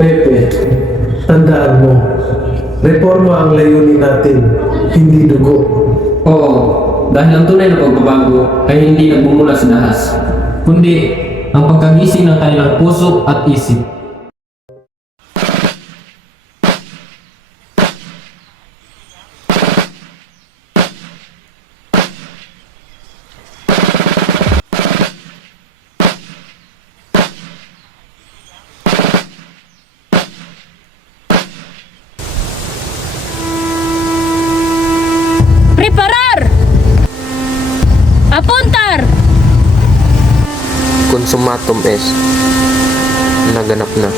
Pepe, tandaan mo, reforma ang layunin natin, hindi dugo. Oo, dahil ang tunay na pagbabago ay hindi nagmumula sa dahas, kundi ang pagkagising ng kanilang puso at isip. Preparar! Apuntar! Consumatum est. Naganap na.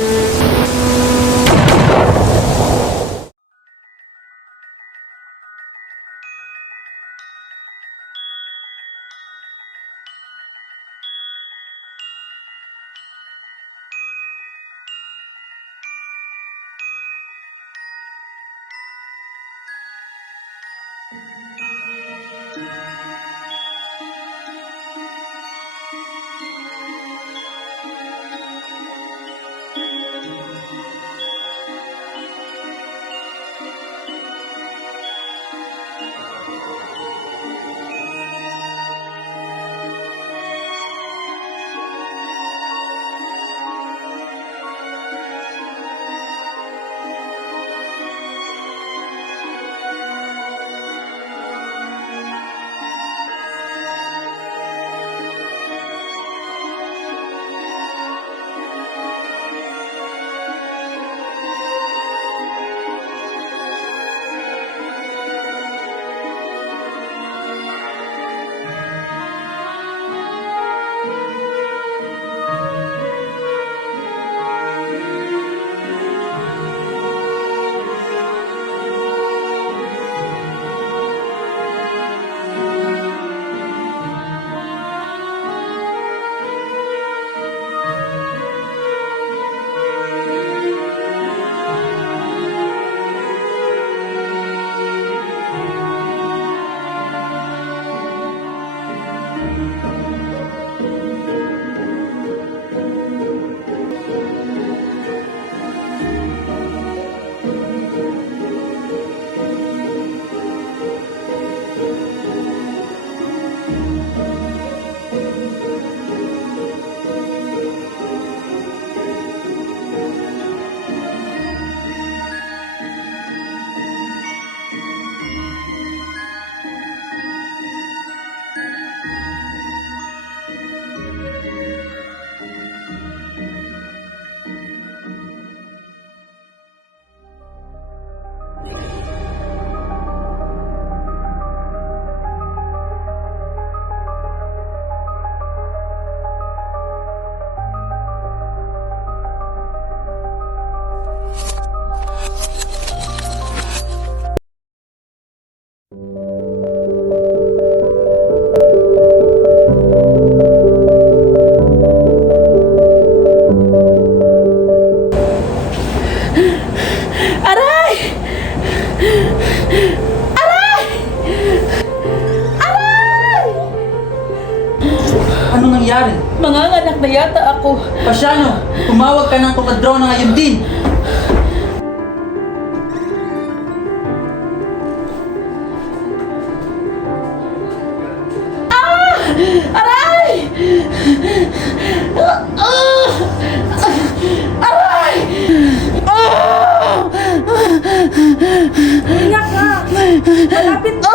Aray! Aray! Aray! Ano nangyari? Manganganak na yata ako. Pasyano, tumawag ka ng kumadrona ngayon din. Aray! Aray! Umiyak ka! Malapit na!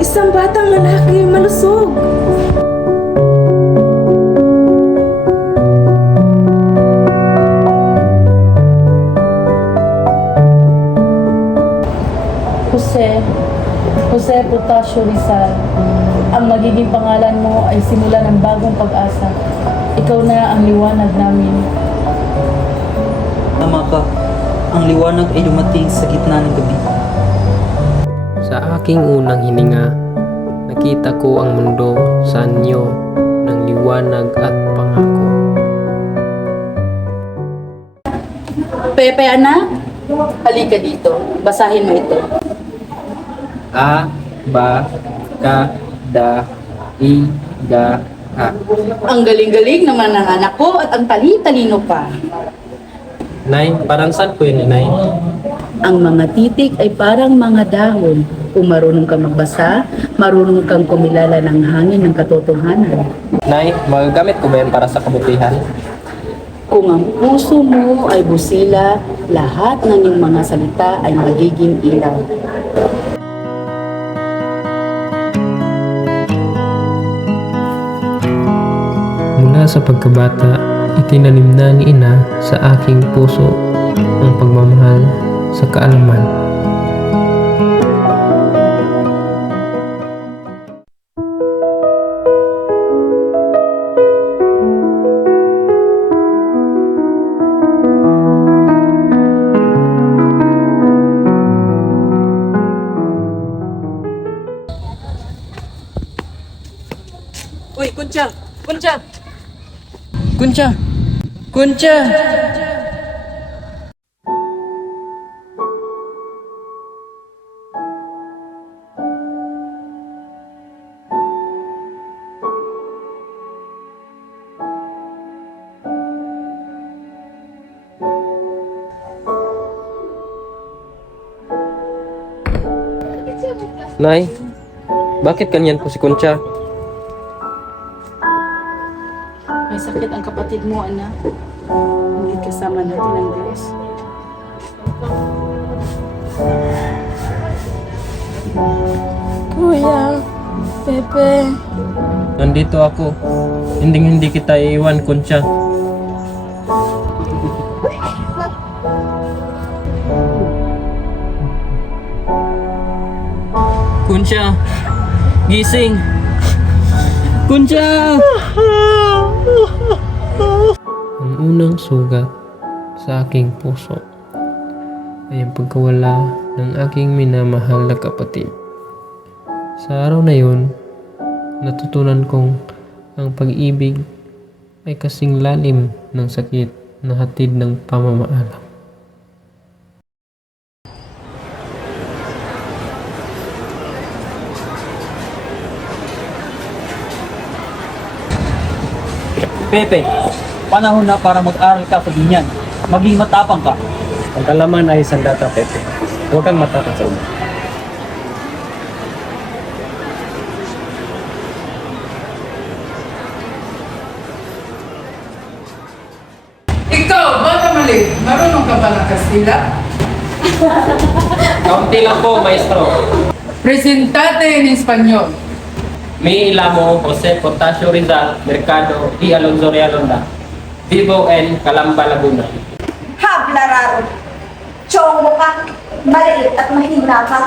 Isang batang lalaki malusog. Jose Potasio Rizal. Ang magiging pangalan mo ay simula ng bagong pag-asa. Ikaw na ang liwanag namin. Tama ka, ang liwanag ay dumating sa gitna ng gabi. Sa aking unang hininga, nakita ko ang mundo sa anyo ng liwanag at pangako. Pepe, anak, halika dito. Basahin mo ito. A, ba, ka, Ha. Ang galing-galing naman ng anak ko at ang tali-talino pa. Nay, parang saan po yun, Nay? Ang mga titik ay parang mga dahon. Kung marunong kang magbasa, marunong kang kumilala ng hangin ng katotohanan. Nay, magagamit ko ba yan para sa kabutihan? Kung ang puso mo ay busila, lahat ng iyong mga salita ay magiging ilaw. Mula sa pagkabata, itinanim na ni ina sa aking puso ang pagmamahal sa kaalaman. Uy, Kuncha! Kuncha! Kuncha! Kuncha! Nay, bakit ganyan po si Concha? May sakit ang kapatid mo, anak. Hindi kasama natin ang Diyos. Kuya, Pepe, Nandito ako. Hindi kita iiwan, Concha. Concha! Gising! Concha! Ang unang sugat sa aking puso ay ang pagkawala ng aking minamahal na kapatid. Sa araw na yun, natutunan kong ang pag-ibig ay kasing lalim ng sakit na hatid ng pamamaalam. Pepe, panahon na para mag-aral ka sa ganyan. Maging matapang ka. Ang kalaman ay sandata, Pepe. Huwag kang matakot sa ulo. Ikaw, bata mali, marunong ka ba ng Kastila? Kaunti lang po, maestro. Presentate en español. Mi Ilamo, Jose Potasio Rizal, Mercado, y Alonso Realonda. Vivo en Calamba, Laguna. Hablararo. Chongo ka, maliit at mahina ka.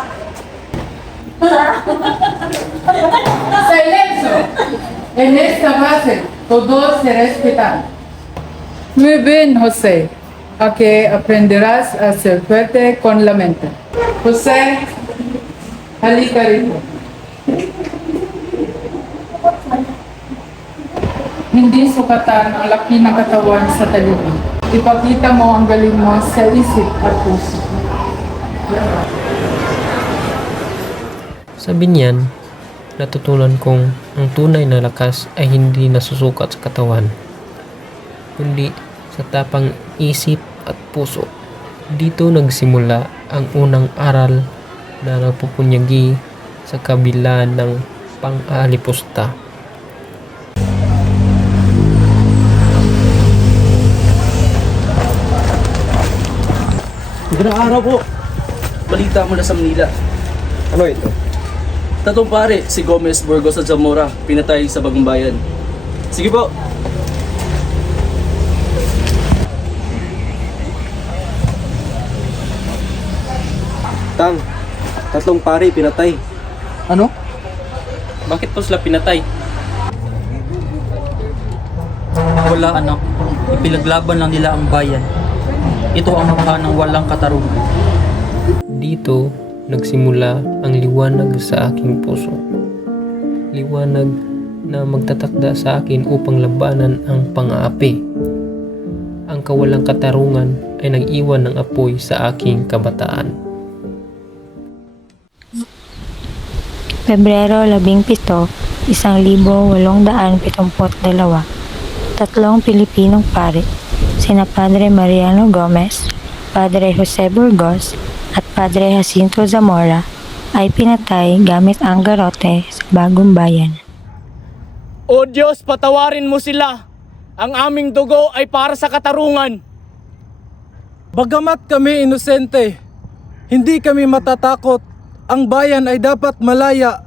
Silencio. En esta base, todos se respetan. Muy bien, José. A que aprenderás a ser fuerte con la mente. José, halika rito. Hindi sukatan ang laki ng katawan sa talibig. Ipakita mo ang galing mo sa isip at puso. Sa binyan, natutunan kong ang tunay na lakas ay hindi nasusukat sa katawan, kundi sa tapang isip at puso. Dito nagsimula ang unang aral na nagpupunyagi sa kabila ng pang-aalipusta. Magandang araw po. Balita mula sa Manila. Ano ito? Tatong pare, si Gomez Burgos sa Zamora, pinatay sa Bagong Bayan. Sige po. Tang, tatlong pare pinatay. Ano? Bakit po sila pinatay? Wala anak. Ipinaglaban lang nila ang bayan. Ito ang mukha ng walang katarungan. Dito nagsimula ang liwanag sa aking puso. Liwanag na magtatakda sa akin upang labanan ang pang-aapi. Ang kawalang katarungan ay nag-iwan ng apoy sa aking kabataan. Pebrero 17, 1872, tatlong Pilipinong pari, sina Padre Mariano Gomez, Padre Jose Burgos, at Padre Jacinto Zamora ay pinatay gamit ang garote sa Bagong Bayan. O Diyos, patawarin mo sila. Ang aming dugo ay para sa katarungan. Bagamat kami inosente, hindi kami matatakot. Ang bayan ay dapat malaya.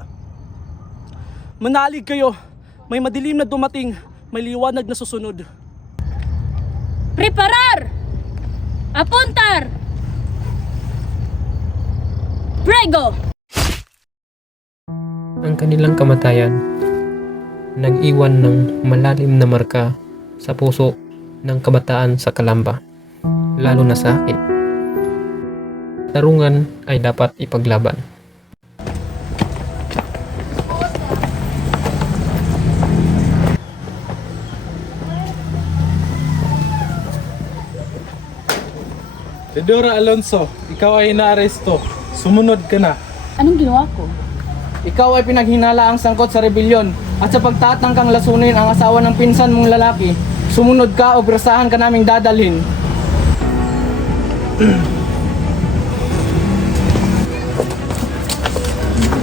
Manalig kayo. May madilim na dumating. May liwanag na susunod. Preparar! Apuntar! Prego! Ang kanilang kamatayan nag-iwan ng malalim na marka sa puso ng kabataan sa Calamba, lalo na sa akin. Tarungan ay dapat ipaglaban. Teodora Alonso, ikaw ay inaaresto. Sumunod ka na. Anong ginawa ko? Ikaw ay pinaghinala ang sangkot sa rebelyon at sa pagtatang kang lasunin ang asawa ng pinsan mong lalaki. Sumunod ka o pirasahan ka naming dadalhin.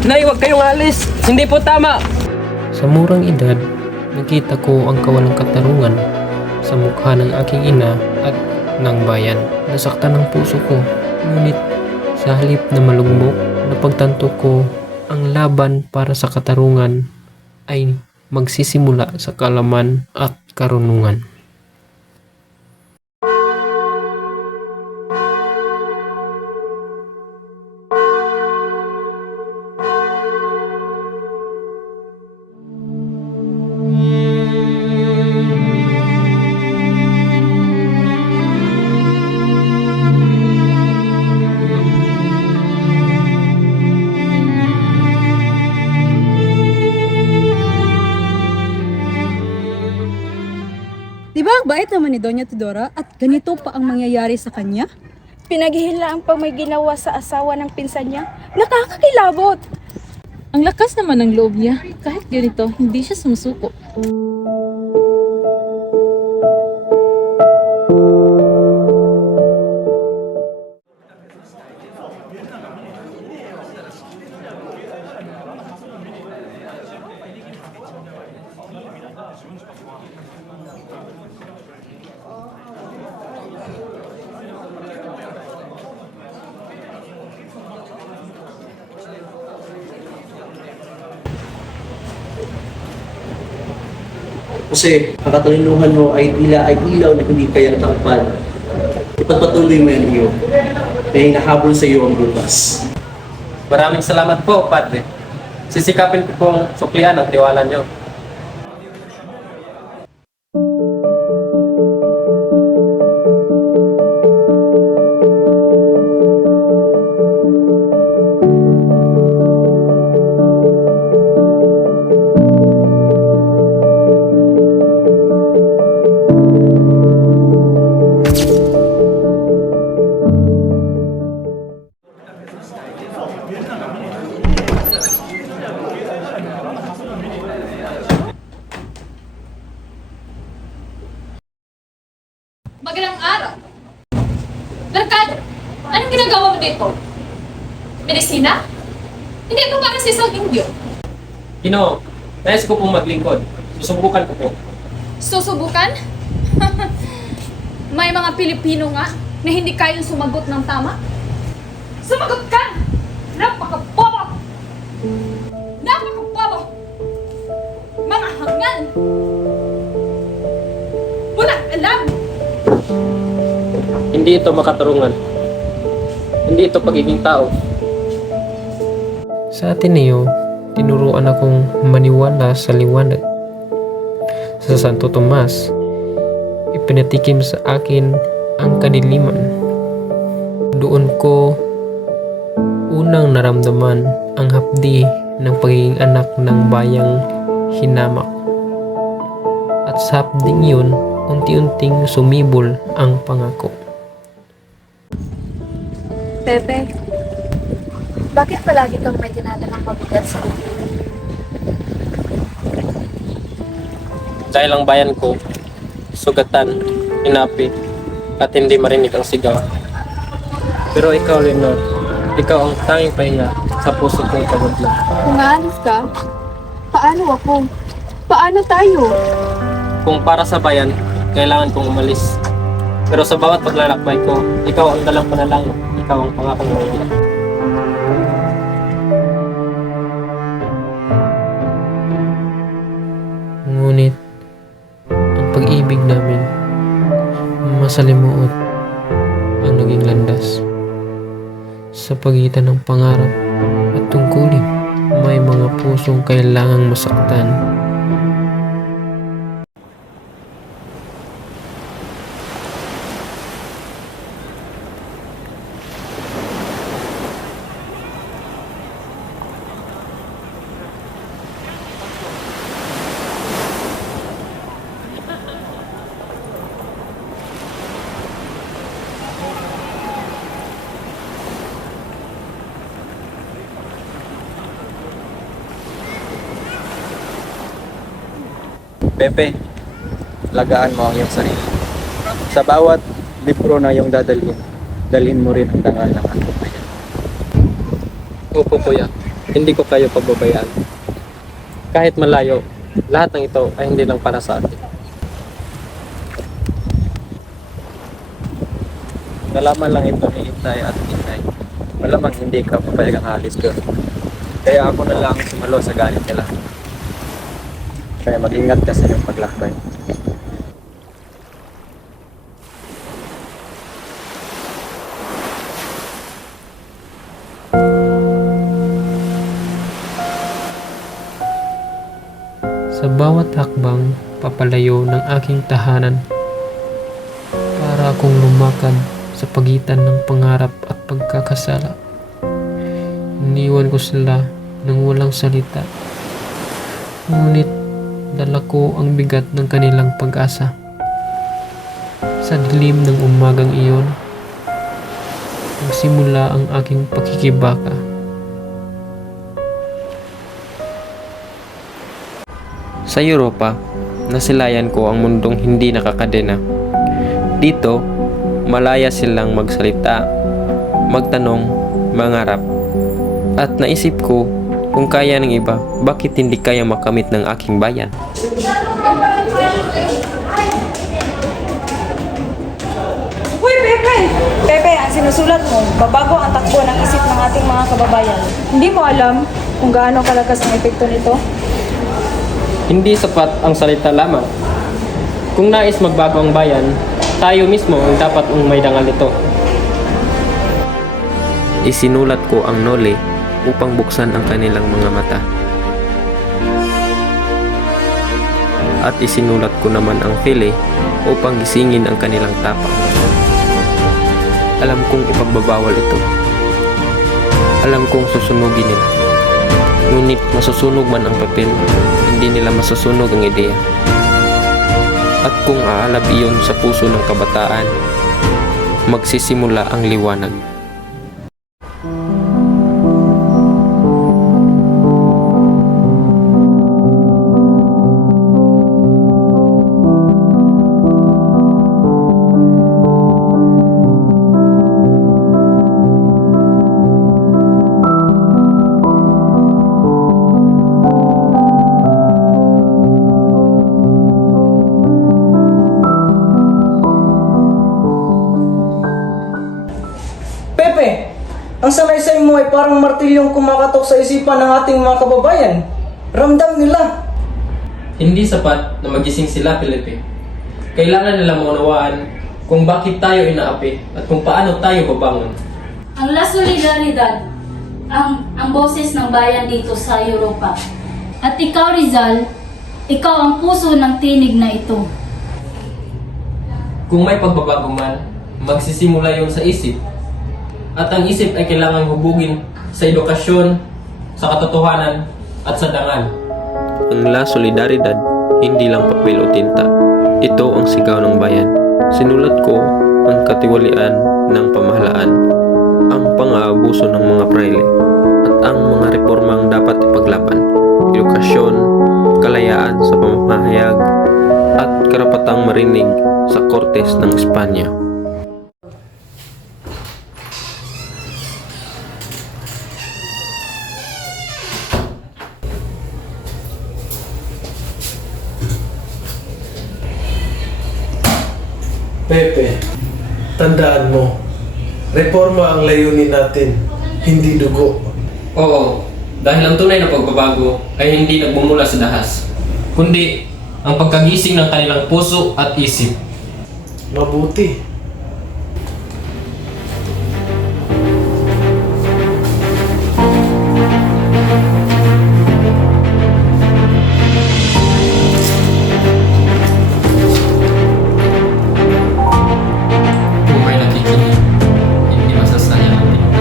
Nay, huwag kayong alis. Hindi po tama. Sa murang edad, nakita ko ang kawalang katarungan sa mukha ng aking ina at ng bayan. Nasaktan ang puso ko, ngunit sa halip na malugmok, napagtanto ko ang laban para sa katarungan ay magsisimula sa kaalaman at karunungan. Di ba ang bait naman ni Doña Teodora at ganito pa ang mangyayari sa kanya? Pinaghihilaan pang may ginawa sa asawa ng pinsan niya. Nakakakilabot! Ang lakas naman ng loob niya. Kahit ganito, hindi siya sumusuko. Kasi ang katalinuhan mo ay tila ay ilaw na hindi kaya takpan. Ipagpatuloy mo yan iyo. May hinahabol sa iyo ang bukas. Maraming salamat po, Padre. Sisikapin ko pong suklian ang tiwala niyo. Magandang araw. Langkad, anong ginagawa mo dito? Medisina? Hindi ito para sa isang Indio. Ginoo, nais ko pong maglingkod. Susubukan ko po. Susubukan? May mga Pilipino nga na hindi kayang sumagot ng tama. Sumagot ka! Napaka-bobo! Napaka-bobo! Mga hangal! Walang alam! Hindi ito makatarungan. Hindi ito pagiging tao. Sa Ateneo, tinuruan akong maniwala sa liwanag. Sa Santo Tomas, ipinatikim sa akin ang kadiliman. Doon ko unang naramdaman ang hapdi ng pagiging anak ng bayang hinamak. At sa hapding yun, unti-unting sumibol ang pangako. Pepe, Bakit palagi kang may dinadalang mabigat sa ulo? Dahil ang bayan ko, sugatan, inapi, at hindi marinig ang sigaw. Pero ikaw, Leonor, ikaw ang tanging pahinga sa puso kong pagod lang. Kung aalis ka, paano ako? Paano tayo? Kung para sa bayan, kailangan kong umalis. Pero sa bawat paglalakbay ko, ikaw ang dalang panalangin, ikaw ang pangakong mawala. Ngunit, ang pag-ibig namin, masalimuot ang naging landas. Sa pagitan ng pangarap at tungkulin, may mga pusong kailangang masaktan. Pepe, lagaan mo ang iyong sarili. Sa bawat libro na iyong dalhin mo rin ang dangal ng ating bayan. Opo, kuya. Hindi ko kayo pababayaan. Kahit malayo, lahat ng ito ay hindi lang para sa atin. Nalaman lang ito ni Itay at Itay. Malamang hindi ka papayagang halis doon. Kaya ako na lang sumalo sa galit nila. Kaya mag-ingat ka sa iyong paglakbay. Sa bawat hakbang papalayo ng aking tahanan, para akong lumakad sa pagitan ng pangarap at pagkakasala. Iniwan ko sila ng walang salita. Ngunit dala ko ang bigat ng kanilang pag-asa. Sa dilim ng umagang iyon, nagsimula ang aking pakikibaka. Sa Europa, nasilayan ko ang mundong hindi nakakadena. Dito, malaya silang magsalita, magtanong, mangarap. At naisip ko, kung kaya ng iba, bakit hindi kaya makamit ng aking bayan? Uy, Pepe! Pepe, ang sinusulat mo, babago ang takbo ng isip ng ating mga kababayan. Hindi mo alam kung gaano kalakas ang epekto nito? Hindi sapat ang salita lamang. Kung nais magbago ang bayan, tayo mismo ang dapat may dangal nito. Isinulat ko ang Noli upang buksan ang kanilang mga mata. At isinulat ko naman ang Fili upang gisingin ang kanilang tapang. Alam kong ipagbabawal ito. Alam kong susunugin nila. Ngunit masusunog man ang papel, hindi nila masusunog ang ideya. At kung aalab iyon sa puso ng kabataan, magsisimula ang liwanag. Pepe, ang salaysay mo ay parang martilyong kumakatok sa isipan ng ating mga kababayan. Ramdam nila. Hindi sapat na magising sila, Felipe. Kailangan nila maunawaan kung bakit tayo inaapi at kung paano tayo babangon. Ang La Solidaridad, ang boses ng bayan dito sa Europa. At ikaw, Rizal, ikaw ang puso ng tinig na ito. Kung may pagbabago man, magsisimula yon sa isip. At ang isip ay kailangan hubugin sa edukasyon, sa katotohanan, at sa dangal. Ang La Solidaridad, hindi lang papel o tinta. Ito ang sigaw ng bayan. Sinulat ko ang katiwalian ng pamahalaan. ang pang-aabuso ng mga prayle at ang mga reformang dapat ipaglaban, edukasyon, kalayaan sa pamamahayag at karapatang marinig sa Kortes ng Espanya. Pepe, tandaan mo, reforma ang layunin natin, hindi dugo. Oo, dahil ang tunay na pagbabago ay hindi nagmumula sa dahas, kundi ang pagkagising ng kanilang puso at isip. Mabuti. Kung may nakikinig, hindi masasayang ang tinta.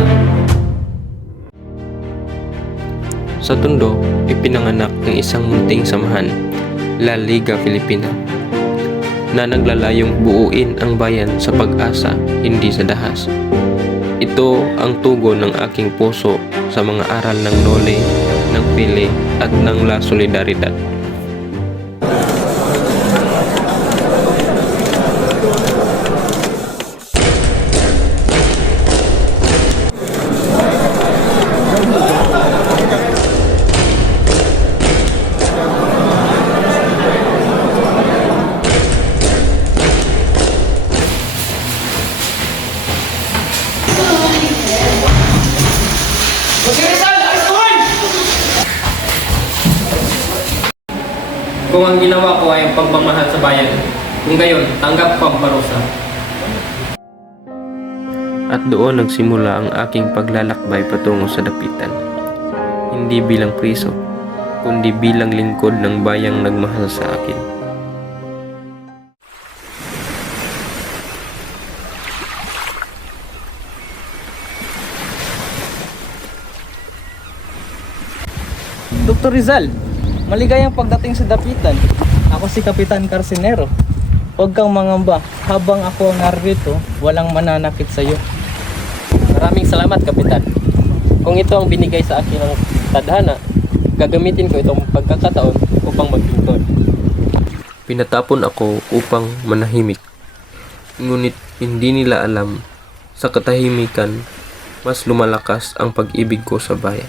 Sa Tondo, ipinanganak ang isang munting samahan, La Liga Filipina, na naglalayong buuin ang bayan sa pag-asa, hindi sa dahas. Ito ang tugon ng aking puso sa mga aral ng Nole, ng Pili at ng La Solidaridad. Kung ang ginawa ko ay ang pagmamahal sa bayan, kung gayon, tanggap ko ang parusa. At doon nagsimula ang aking paglalakbay patungo sa dapitan. Hindi bilang priso, kundi bilang lingkod ng bayang nagmahal sa akin. Dr. Rizal, maligayang pagdating sa dapitan. Ako si Kapitan Carcinero. Huwag kang mangamba, habang ako ang narito, walang mananakit sa iyo. Maraming salamat, Kapitan. Kung ito ang binigay sa akin ng tadhana, gagamitin ko itong pagkakataon upang maglingkod. Pinatapon ako upang manahimik. Ngunit hindi nila alam, sa katahimikan, mas lumalakas ang pag-ibig ko sa bayan.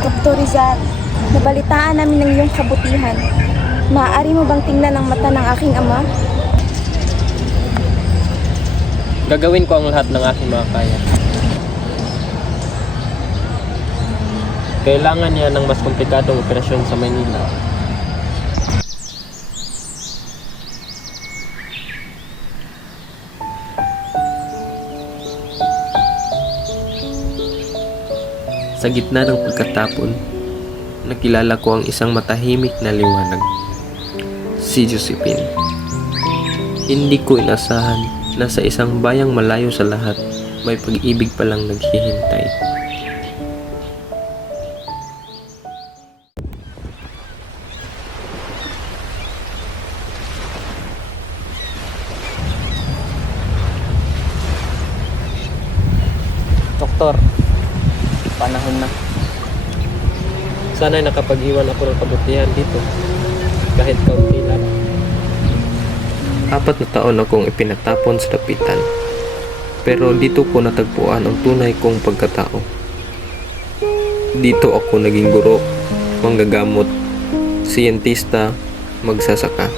Dr. Rizal, nabalitaan namin ng iyong kabutihan. Maaari mo bang tingnan ang mata ng aking ama? Gagawin ko ang lahat ng aking mga kaya. Kailangan niya ng mas komplikadong operasyon sa Maynila. Sa gitna ng pagkatapon, nakilala ko ang isang matahimik na liwanag, si Josephine. Hindi ko inasahan na sa isang bayang malayo sa lahat, may pag-ibig palang naghihintay. Doktor, panahon na. Sana'y nakapag-iwan ako ng kabutihan dito, kahit kaunti lang. 4 na taon akong ipinatapon sa dapitan, pero dito ko natagpuan ang tunay kong pagkatao. Dito ako naging guro, manggagamot, siyentista, magsasaka,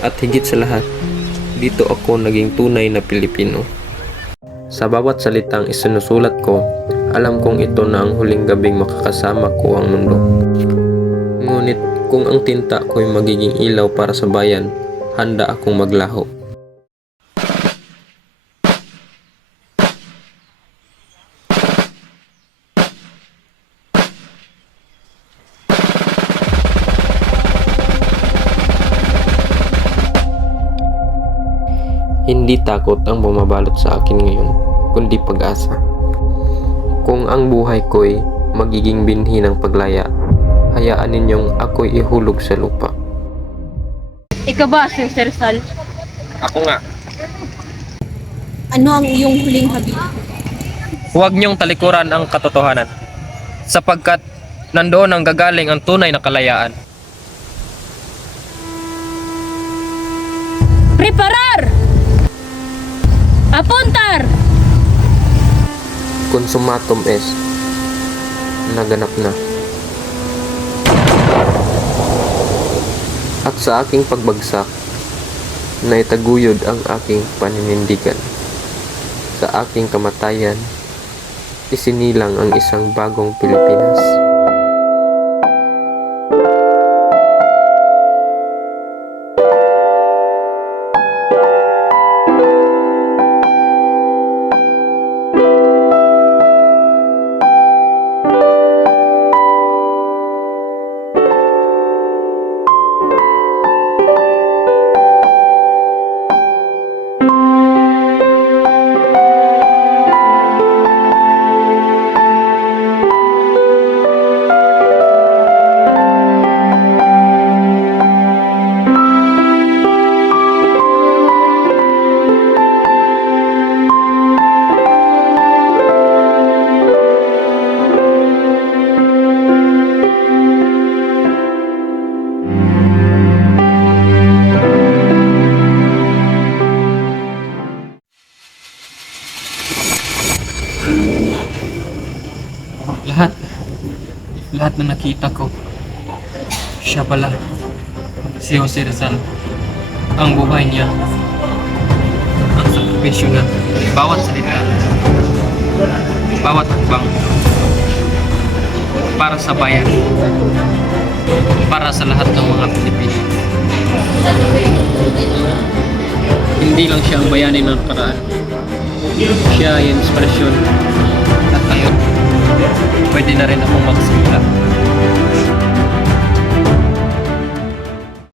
at higit sa lahat, dito ako naging tunay na Pilipino. Sa bawat salitang isinusulat ko, alam kong ito na ang huling gabing makakasama ko ang mundo. Ngunit kung ang tinta ko'y magiging ilaw para sa bayan, handa akong maglaho. Hindi takot ang bumabalot sa akin ngayon, kundi pag-asa. Kung ang buhay ko'y magiging binhi ng paglaya, hayaan ninyong ako'y ihulog sa lupa. Ikaw ba, Sir Rizal? Ako nga. Ano ang iyong huling habig? Huwag niyong talikuran ang katotohanan, sapagkat nandoon ang gagaling ang tunay na kalayaan. Preparar! Apuntar! Consumatum est. Naganap na. At sa aking pagbagsak, naitaguyod ang aking paninindigan. Sa aking kamatayan, isinilang ang isang bagong Pilipinas. Lahat na nakita ko, siya pala, si Jose Rizal. Ang buhay niya, ang sakripisyo na bawat salita, bawat hakbang, para sa bayan, para sa lahat ng mga Pilipino. Hindi lang siya ang bayani ng nakaraan, siya ay inspirasyon. At ngayon, pwede na rin akong magsimula